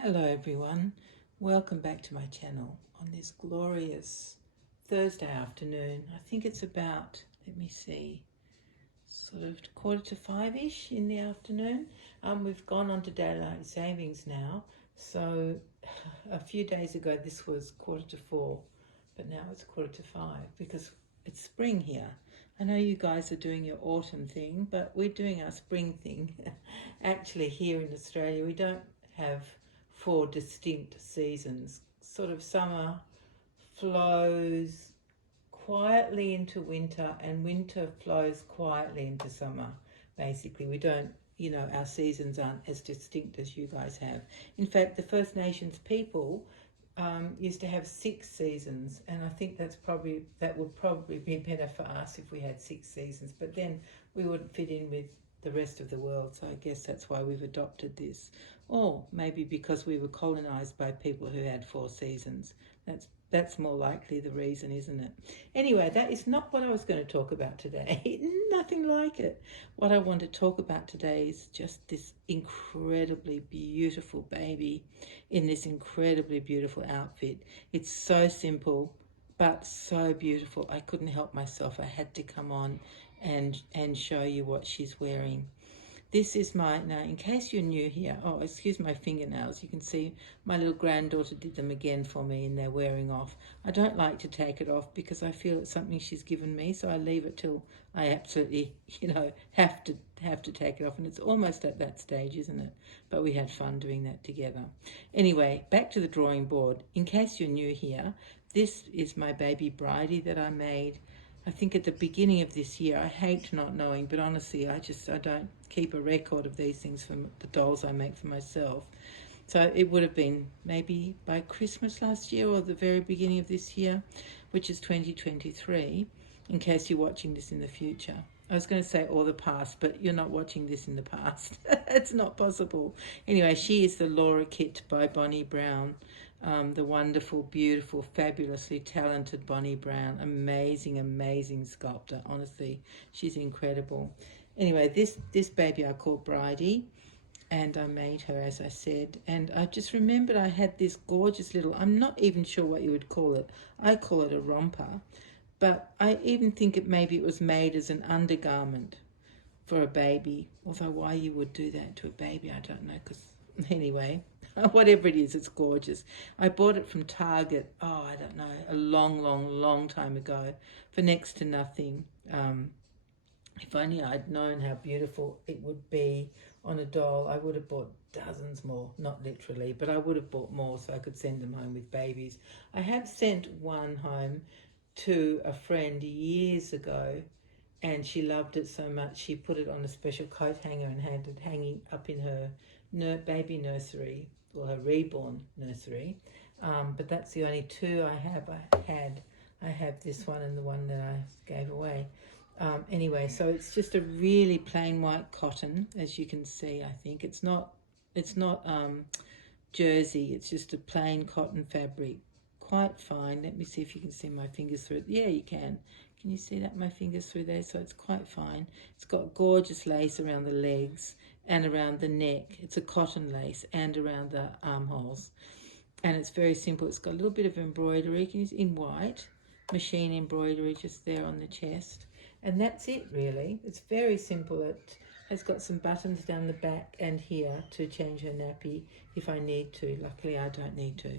Hello everyone, welcome back to my channel on this glorious Thursday afternoon. I think it's about, let me see, sort of 4:45ish in the afternoon. We've gone on to daylight savings now, so a few days ago this was 4:45, but now it's 4:45 because it's spring here. I know you guys are doing your autumn thing, but we're doing our spring thing. Actually, here in Australia, we don't have four distinct seasons. Sort of summer flows quietly into winter, and winter flows quietly into summer. Basically, we don't, our seasons aren't as distinct as you guys have. In fact, the First Nations people used to have 6 seasons, and I think that would probably be better for us if we had 6 seasons. But then we wouldn't fit in with the rest of the world, so I guess that's why we've adopted this. Or maybe because we were colonized by people who had 4 seasons. That's more likely the reason, isn't it? Anyway, that is not what I was going to talk about today. Nothing like it. What I want to talk about today is just this incredibly beautiful baby in this incredibly beautiful outfit. It's so simple, but so beautiful. I couldn't help myself. I had to come on and show you what she's wearing. This is now in case you're new here, oh, excuse my fingernails, you can see my little granddaughter did them again for me and they're wearing off. I don't like to take it off because I feel it's something she's given me, so I leave it till I absolutely, have to take it off, and it's almost at that stage, isn't it? But we had fun doing that together. Anyway, back to the drawing board. In case you're new here, this is my baby bridie that I made, I think, at the beginning of this year. I hate not knowing, but honestly, I don't keep a record of these things for the dolls I make for myself. So it would have been maybe by Christmas last year or the very beginning of this year, which is 2023, in case you're watching this in the future. I was going to say or the past, but you're not watching this in the past. It's not possible. Anyway, she is the Laura Kit by Bonnie Brown. The wonderful, beautiful, fabulously talented Bonnie Brown. Amazing, amazing sculptor. Honestly, she's incredible. Anyway, this baby I call Bridie, and I made her, as I said. And I just remembered I had this gorgeous little, I'm not even sure what you would call it. I call it a romper. But I even think it was made as an undergarment for a baby. Although why you would do that to a baby, I don't know. Because anyway, whatever it is, it's gorgeous. I bought it from Target, I don't know, a long, long, long time ago for next to nothing. If only I'd known how beautiful it would be on a doll, I would have bought dozens more. Not literally, but I would have bought more so I could send them home with babies. I have sent one home to a friend years ago, and she loved it so much she put it on a special coat hanger and had it hanging up in her baby nursery, or her reborn nursery. But that's the only two I have. I have this one and the one that I gave away. Anyway, so it's just a really plain white cotton, as you can see. I think it's not jersey. It's just a plain cotton fabric, quite fine. Let me see if you can see my fingers through it. Yeah, you can. Can you see that, my fingers through there? So it's quite fine. It's got gorgeous lace around the legs and around the neck. It's a cotton lace, and around the armholes. And it's very simple. It's got a little bit of embroidery in white, machine embroidery just there on the chest. And that's it, really. It's very simple. It has got some buttons down the back and here to change her nappy if I need to. Luckily, I don't need to.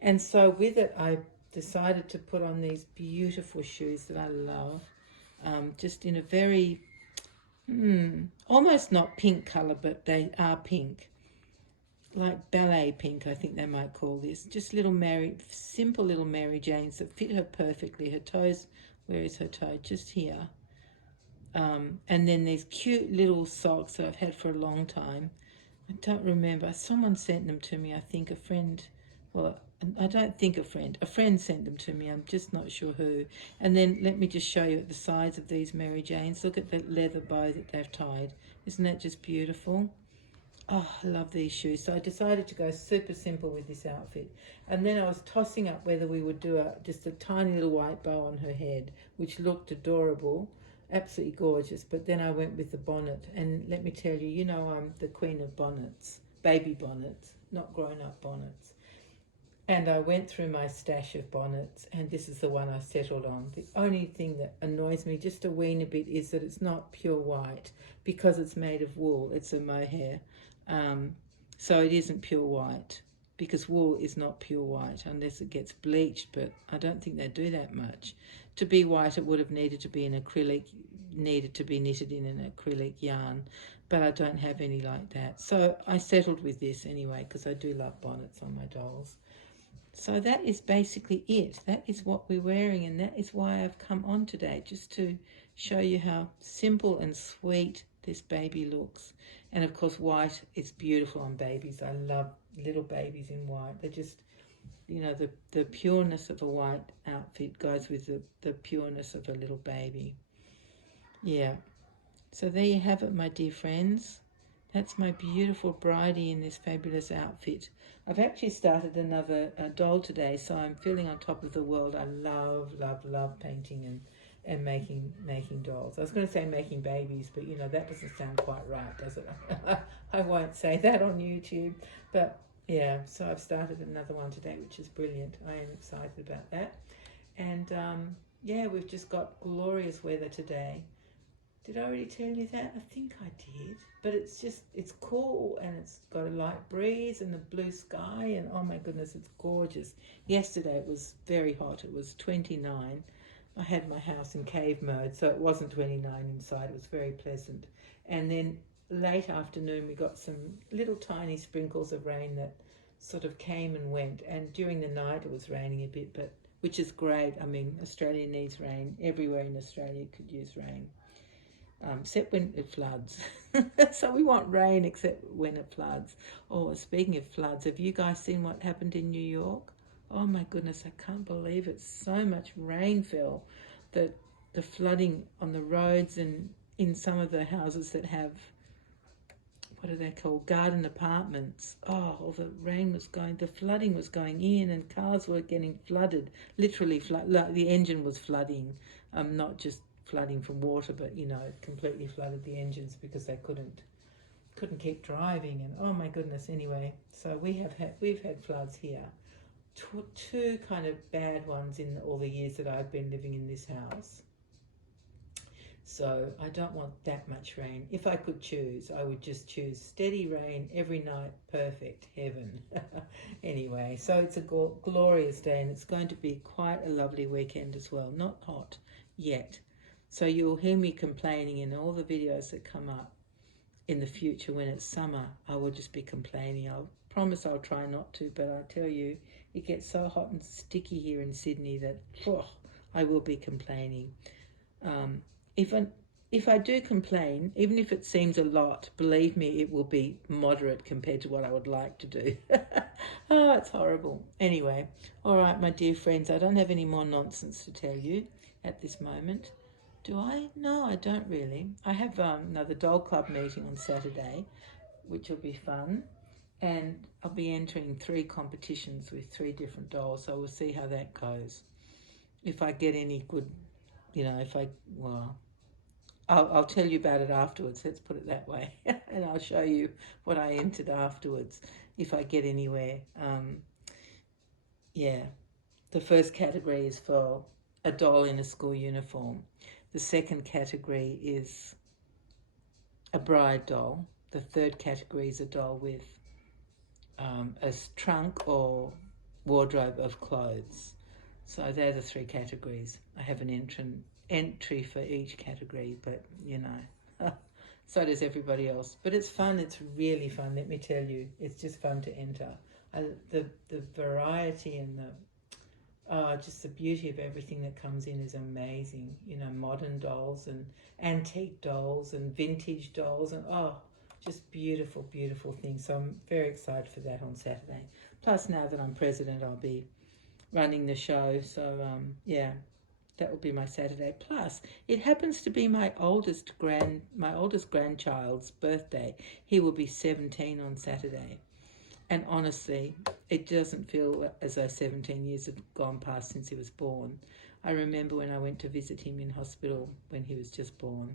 And so with it, I decided to put on these beautiful shoes that I love, just in a very, almost not pink colour, but they are pink. Like ballet pink, I think they might call this. Just simple little Mary Janes that fit her perfectly. Her toes, where is her toe? Just here. And then these cute little socks that I've had for a long time. I don't remember. Someone sent them to me, I think a friend. Well, I don't think a friend sent them to me. I'm just not sure who. And then let me just show you the sides of these Mary Janes. Look at the leather bow that they've tied. Isn't that just beautiful? Oh, I love these shoes. So I decided to go super simple with this outfit. And then I was tossing up whether we would do just a tiny little white bow on her head, which looked adorable, absolutely gorgeous. But then I went with the bonnet. And let me tell you, I'm the queen of bonnets. baby bonnets, not grown-up bonnets. And I went through my stash of bonnets, and this is the one I settled on. The only thing that annoys me just a weeny bit is that it's not pure white because it's made of wool. It's a mohair. So it isn't pure white because wool is not pure white unless it gets bleached, but I don't think they do that much. To be white, it would have needed to be an acrylic, needed to be knitted in an acrylic yarn, but I don't have any like that. So I settled with this anyway because I do love bonnets on my dolls. So that is basically it. That is what we're wearing, and that is why I've come on today, just to show you how simple and sweet this baby looks. And of course, white is beautiful on babies. I love little babies in white. They're just, you know, the pureness of a white outfit goes with the pureness of a little baby. Yeah. So there you have it, my dear friends. That's my beautiful bridie in this fabulous outfit. I've actually started another doll today, so I'm feeling on top of the world. I love, love, love painting and making dolls. I was going to say making babies, but you know, that doesn't sound quite right, does it? I won't say that on YouTube. But yeah, so I've started another one today, which is brilliant. I am excited about that. And yeah, we've just got glorious weather today. Did I already tell you that? I think I did. But it's cool, and it's got a light breeze and the blue sky, and oh my goodness, it's gorgeous. Yesterday it was very hot. It was 29. I had my house in cave mode, so it wasn't 29 inside. It was very pleasant. And then late afternoon we got some little tiny sprinkles of rain that sort of came and went. And during the night it was raining a bit, but which is great. I mean, Australia needs rain. Everywhere in Australia could use rain. Except when it floods. So we want rain except when it floods. Oh, speaking of floods, have you guys seen what happened in New York? Oh my goodness, I can't believe it. So much rain fell that the flooding on the roads and in some of the houses that have, what are they called, garden apartments. Oh, the flooding was going in, and cars were getting flooded, literally the engine was flooding, not just flooding from water, but you know, it completely flooded the engines because they couldn't keep driving. And oh my goodness, anyway, so we've had floods here, two kind of bad ones in all the years that I've been living in this house. So I don't want that much rain. If I could choose, I would just choose steady rain every night. Perfect, heaven. Anyway, so it's a glorious day, and it's going to be quite a lovely weekend as well. Not hot yet. So you'll hear me complaining in all the videos that come up in the future. When it's summer, I will just be complaining. I'll promise I'll try not to, but I tell you, it gets so hot and sticky here in Sydney that I will be complaining. If I do complain, even if it seems a lot, believe me, it will be moderate compared to what I would like to do. Oh, it's horrible. Anyway, all right, my dear friends, I don't have any more nonsense to tell you at this moment. Do I? No, I don't really. I have another doll club meeting on Saturday, which will be fun. And I'll be entering 3 competitions with 3 different dolls, so we'll see how that goes. If I get any good, you know, I'll tell you about it afterwards, let's put it that way. And I'll show you what I entered afterwards, if I get anywhere. Yeah, the first category is for a doll in a school uniform. The second category is a bride doll. The third category is a doll with a trunk or wardrobe of clothes. So they're the 3 categories. I have an entry for each category, but you know, so does everybody else. But it's fun. It's really fun. Let me tell you, it's just fun to enter. The variety and just the beauty of everything that comes in is amazing. You know, modern dolls and antique dolls and vintage dolls, and just beautiful, beautiful things. So I'm very excited for that on Saturday. Plus, now that I'm president, I'll be running the show. So yeah, that will be my Saturday. Plus, it happens to be my oldest grandchild's birthday. He will be 17 on Saturday. And honestly, it doesn't feel as though 17 years have gone past since he was born. I remember when I went to visit him in hospital when he was just born.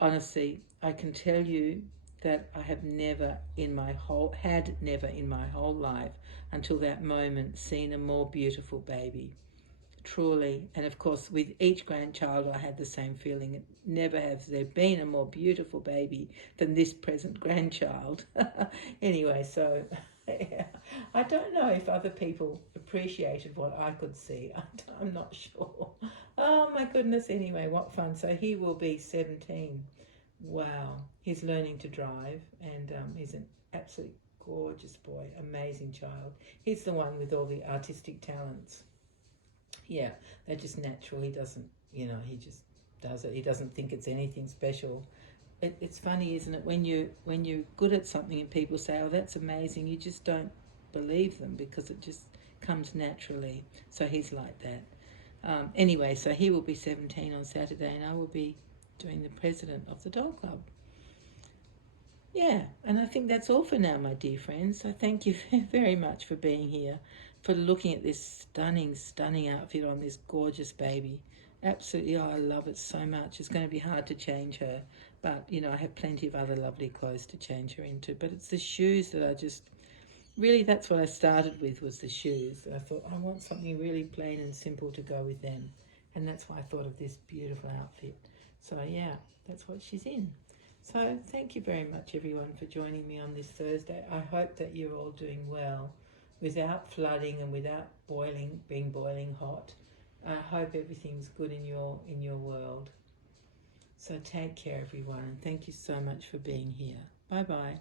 Honestly, I can tell you that I have never in my whole life until that moment seen a more beautiful baby. Truly. And of course, with each grandchild, I had the same feeling. Never have there been a more beautiful baby than this present grandchild. Anyway, so yeah, I don't know if other people appreciated what I could see. I'm not sure. Oh my goodness. Anyway, what fun. So he will be 17. Wow. He's learning to drive, and he's an absolutely gorgeous boy, amazing child. He's the one with all the artistic talents. Yeah, they're just natural. He doesn't, he just does it. He doesn't think it's anything special. It's funny, isn't it? When you're good at something and people say, "Oh, that's amazing," you just don't believe them because it just comes naturally. So he's like that. Anyway, so he will be 17 on Saturday, and I will be doing the president of the dog club. Yeah, and I think that's all for now, my dear friends. So thank you very much for being here, for looking at this stunning, stunning outfit on this gorgeous baby. Absolutely, oh, I love it so much. It's going to be hard to change her, but I have plenty of other lovely clothes to change her into. But it's the shoes that I just really, that's what I started with, was the shoes. I thought I want something really plain and simple to go with them, and that's why I thought of this beautiful outfit. So yeah, that's what she's in. So thank you very much, everyone, for joining me on this Thursday. I hope that you're all doing well without flooding and without being boiling hot. I hope everything's good in your world. So take care, everyone, and thank you so much for being here. Bye bye.